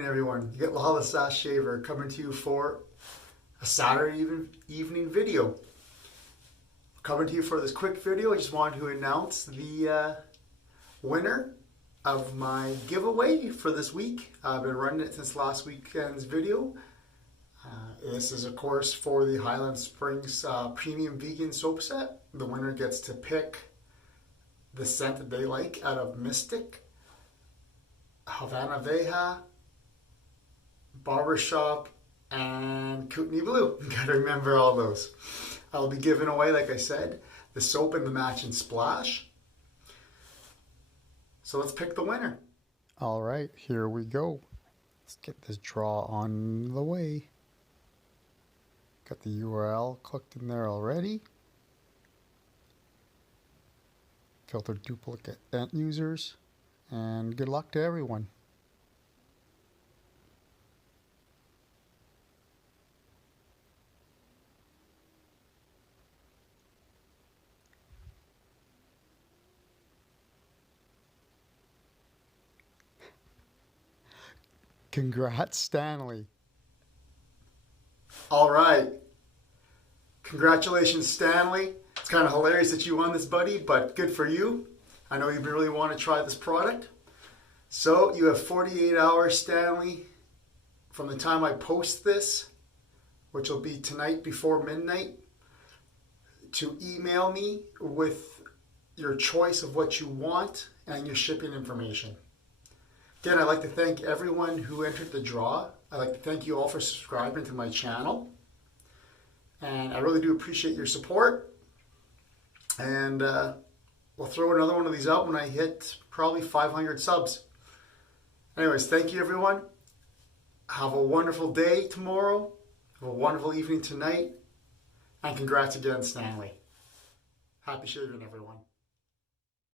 evening, everyone. You get Lawless Sass Shaver coming to you for a Saturday evening video. Coming to you for this quick video, I just wanted to announce the winner of my giveaway for this week. I've been running it since last weekend's video. This is, of course, for the Highland Springs Premium Vegan Soap Set. The winner gets to pick the scent that they like out of Mystic, Havana Veja, Barbershop, and Kootenai Blue. You gotta remember all those. I'll be giving away, like I said, the soap and the matching splash. So let's pick the winner. All right, here we go. Let's get this draw on the way. Got the URL clicked in there already. Filter duplicate end users. And good luck to everyone. Congrats, Stanley. All right. Congratulations, Stanley. It's kind of hilarious that you won this, buddy, but good for you. I know you really want to try this product. So you have 48 hours, Stanley, from the time I post this, which will be tonight before midnight, to email me with your choice of what you want and your shipping information. Again, I'd like to thank everyone who entered the draw. I'd like to thank you all for subscribing to my channel. And I really do appreciate your support. And we'll throw another one of these out when I hit probably 500 subs. Anyways, thank you, everyone. Have a wonderful day tomorrow. Have a wonderful evening tonight. And congrats again, Stanley. Happy shaving, everyone.